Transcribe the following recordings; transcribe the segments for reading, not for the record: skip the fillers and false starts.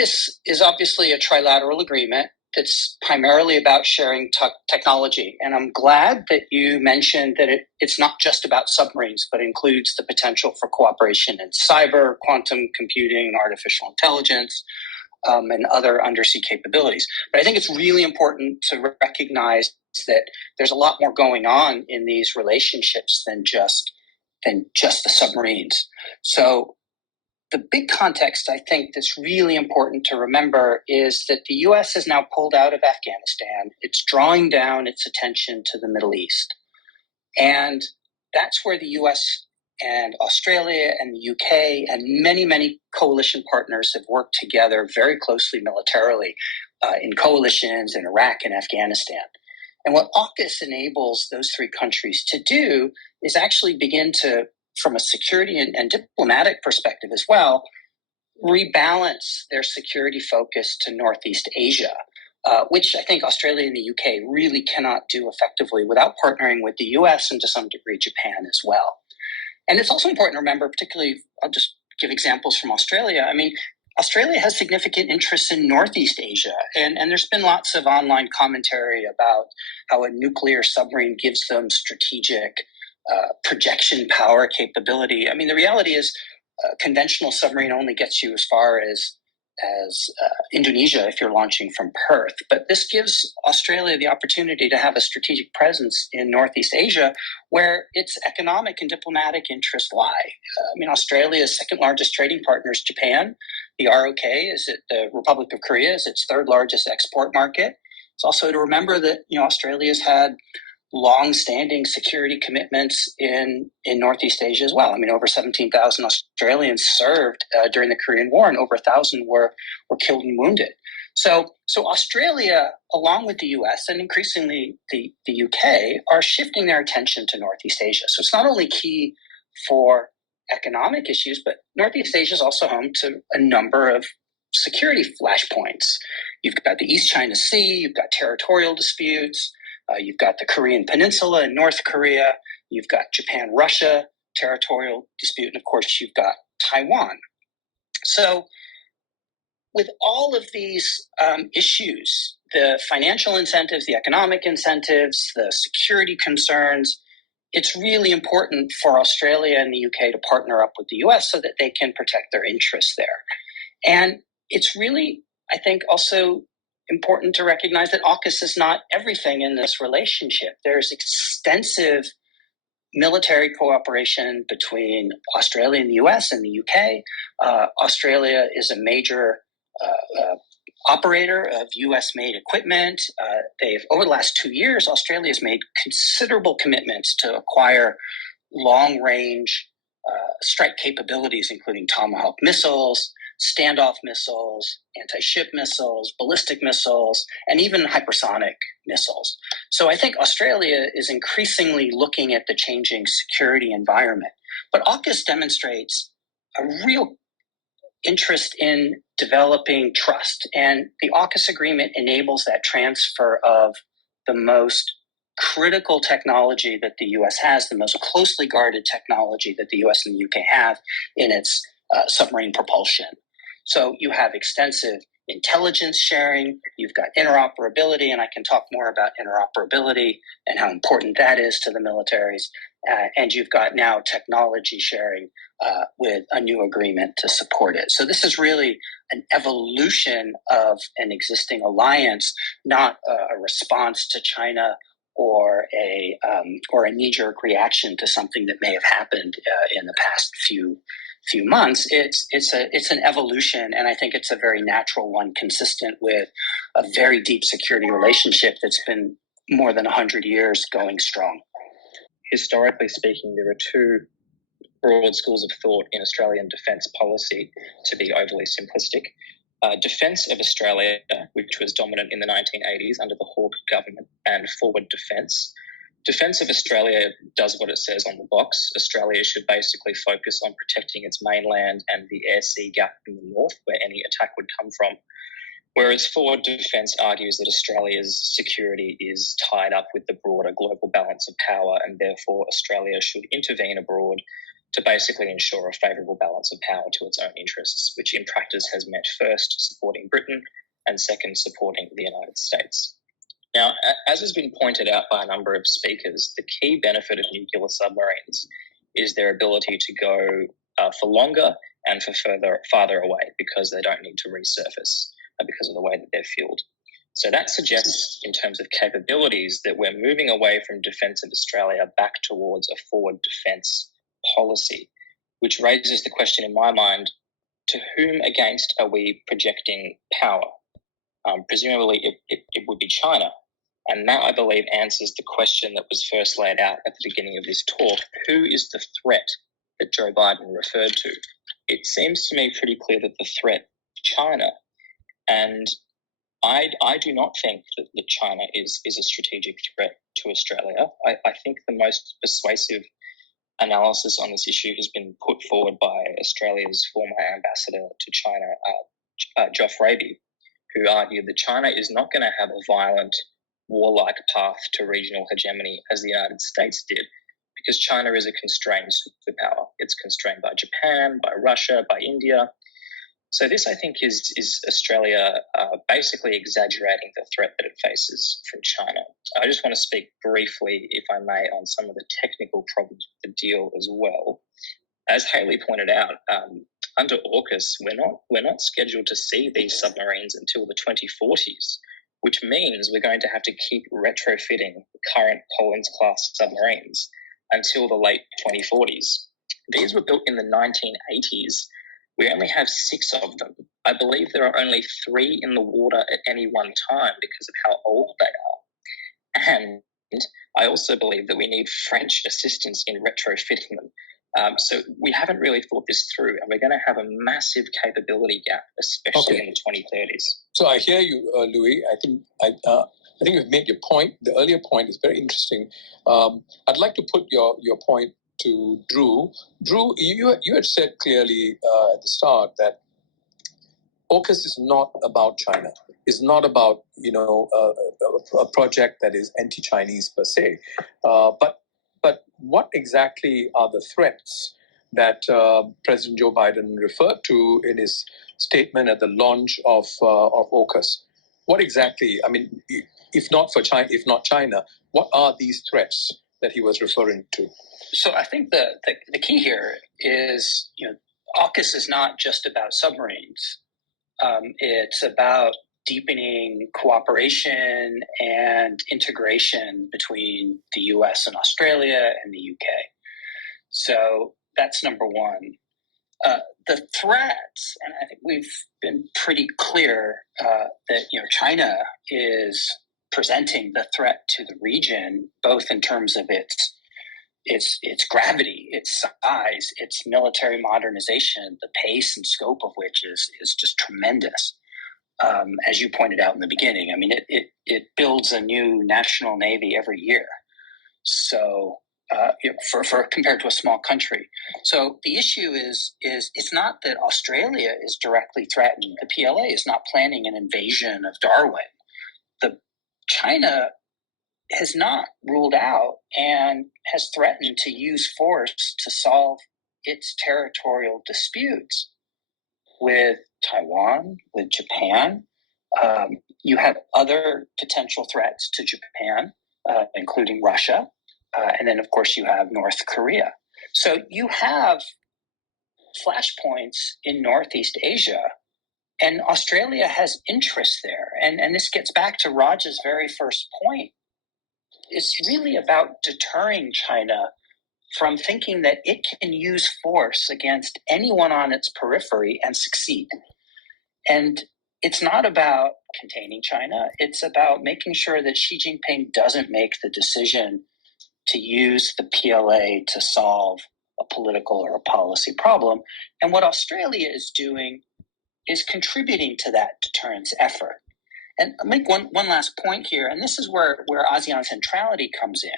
AUKUS is obviously a trilateral agreement. It's primarily about sharing technology. And I'm glad that you mentioned that it's not just about submarines, but includes the potential for cooperation in cyber, quantum computing, artificial intelligence, and other undersea capabilities. But I think it's really important to recognize that there's a lot more going on in these relationships than just the submarines. So the big context, I think, that's really important to remember is that the U.S. has now pulled out of Afghanistan. It's drawing down its attention to the Middle East. And that's where the U.S. and Australia and the UK and many, many coalition partners have worked together very closely militarily in coalitions in Iraq and Afghanistan. And what AUKUS enables those three countries to do is actually begin to, from a security and diplomatic perspective as well, rebalance their security focus to Northeast Asia, which I think Australia and the UK really cannot do effectively without partnering with the US and to some degree Japan as well. And it's also important to remember, particularly, I'll just give examples from Australia. I mean, Australia has significant interests in Northeast Asia, and there's been lots of online commentary about how a nuclear submarine gives them strategic projection power capability. I mean, the reality is a conventional submarine only gets you as far as Indonesia if you're launching from Perth. But this gives Australia the opportunity to have a strategic presence in Northeast Asia where its economic and diplomatic interests lie. I mean, Australia's second largest trading partner is Japan. The ROK the Republic of Korea is its third largest export market. It's also to remember that, Australia's had long-standing security commitments in Northeast Asia as well. I mean, over 17,000 Australians served during the Korean War, and over 1,000 were killed and wounded. So Australia, along with the US and increasingly the UK, are shifting their attention to Northeast Asia. So it's not only key for economic issues, but Northeast Asia is also home to a number of security flashpoints. You've got the East China Sea, you've got territorial disputes, you've got the Korean Peninsula in North Korea, you've got Japan-Russia territorial dispute, and of course you've got Taiwan. So with all of these issues, the financial incentives, the economic incentives, the security concerns, it's really important for Australia and the UK to partner up with the US so that they can protect their interests there. And it's really, I think, also important to recognize that AUKUS is not everything in this relationship. There's extensive military cooperation between Australia and the US and the UK. Australia is a major operator of US-made equipment. Over the last 2 years, Australia has made considerable commitments to acquire long-range strike capabilities, including Tomahawk missiles, standoff missiles, anti-ship missiles, ballistic missiles, and even hypersonic missiles. So I think Australia is increasingly looking at the changing security environment. But AUKUS demonstrates a real interest in developing trust. And the AUKUS agreement enables that transfer of the most critical technology that the U.S. has, the most closely guarded technology that the U.S. and the U.K. have in its submarine propulsion. So you have extensive intelligence sharing, you've got interoperability, and I can talk more about interoperability and how important that is to the militaries, and you've got now technology sharing with a new agreement to support it. So this is really an evolution of an existing alliance, not a response to China or a knee-jerk reaction to something that may have happened in the past few months. It's an evolution, and I think it's a very natural one, consistent with a very deep security relationship that's been more than 100 years going strong. Historically speaking, there are two broad schools of thought in Australian defence policy, to be overly simplistic. Defence of Australia, which was dominant in the 1980s under the Hawke government, and forward defence. Defence of Australia does what it says on the box. Australia should basically focus on protecting its mainland and the air-sea gap in the north, where any attack would come from. Whereas forward defence argues that Australia's security is tied up with the broader global balance of power, and therefore Australia should intervene abroad to basically ensure a favourable balance of power to its own interests, which in practice has meant first supporting Britain and second supporting the United States. Now, as has been pointed out by a number of speakers, the key benefit of nuclear submarines is their ability to go for longer and for farther away because they don't need to resurface because of the way that they're fueled. So that suggests, in terms of capabilities, that we're moving away from defence of Australia back towards a forward defence policy, which raises the question in my mind, to whom against are we projecting power? Presumably it would be China. And that, I believe, answers the question that was first laid out at the beginning of this talk. Who is the threat that Joe Biden referred to? It seems to me pretty clear that the threat is China. And I do not think that China is a strategic threat to Australia. I think the most persuasive analysis on this issue has been put forward by Australia's former ambassador to China, Geoff Raby, who argued that China is not going to have a violent, warlike path to regional hegemony as the United States did, because China is a constrained superpower. It's constrained by Japan, by Russia, by India. So this, I think, is Australia basically exaggerating the threat that it faces from China. I just want to speak briefly, if I may, on some of the technical problems with the deal as well. As Hayley pointed out, under AUKUS, we're not scheduled to see these submarines until the 2040s, which means we're going to have to keep retrofitting current Collins-class submarines until the late 2040s. These were built in the 1980s. We only have 6 of them. I believe there are only 3 in the water at any one time because of how old they are. And I also believe that we need French assistance in retrofitting them. So we haven't really thought this through, and we're going to have a massive capability gap, especially in the 2030s. So I hear you, Louis. I think you've made your point. The earlier point is very interesting. I'd like to put your point to Drew. Drew, you had said clearly at the start that AUKUS is not about China. It's not about a project that is anti-Chinese per se. But what exactly are the threats that President Joe Biden referred to in his statement at the launch of AUKUS? What exactly? I mean, if not China, what are these threats that he was referring to? So I think the key here is, AUKUS is not just about submarines. It's about deepening cooperation and integration between the U.S. and Australia and the U.K. So that's number one. The threats, and I think we've been pretty clear that China is presenting the threat to the region, both in terms of its gravity, its size, its military modernization, the pace and scope of which is just tremendous. As you pointed out in the beginning, I mean, it builds a new national navy every year. So for compared to a small country. So the issue is it's not that Australia is directly threatened. The PLA is not planning an invasion of Darwin. China has not ruled out and has threatened to use force to solve its territorial disputes with Taiwan, with Japan. You have other potential threats to Japan, including Russia. And then, of course, you have North Korea. So you have flashpoints in Northeast Asia, and Australia has interest there. And this gets back to Raj's very first point. It's really about deterring China from thinking that it can use force against anyone on its periphery and succeed. And it's not about containing China. It's about making sure that Xi Jinping doesn't make the decision to use the PLA to solve a political or a policy problem. And what Australia is doing is contributing to that deterrence effort. And I'll make one last point here, and this is where Asean Centrality comes in.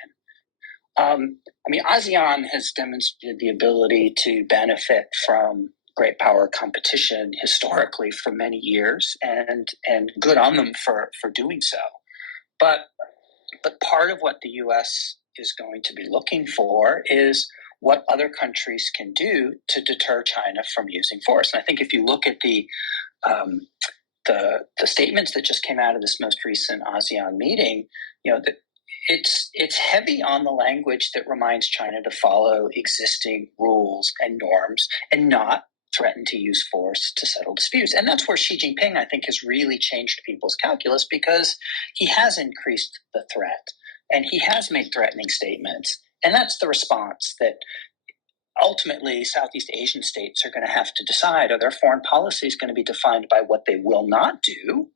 ASEAN has demonstrated the ability to benefit from great power competition historically for many years, and good on them for doing so. But part of what the U.S. is going to be looking for is what other countries can do to deter China from using force. And I think if you look at the statements that just came out of this most recent ASEAN meeting, it's heavy on the language that reminds China to follow existing rules and norms and not threaten to use force to settle disputes. And that's where Xi Jinping, I think, has really changed people's calculus, because he has increased the threat and he has made threatening statements. And that's the response that ultimately Southeast Asian states are going to have to decide. Are their foreign policies going to be defined by what they will not do,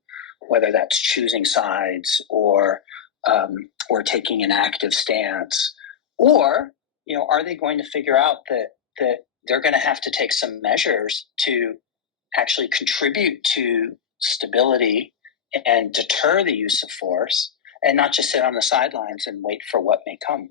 whether that's choosing sides or taking an active stance, or are they going to figure out that they're going to have to take some measures to actually contribute to stability and deter the use of force, and not just sit on the sidelines and wait for what may come?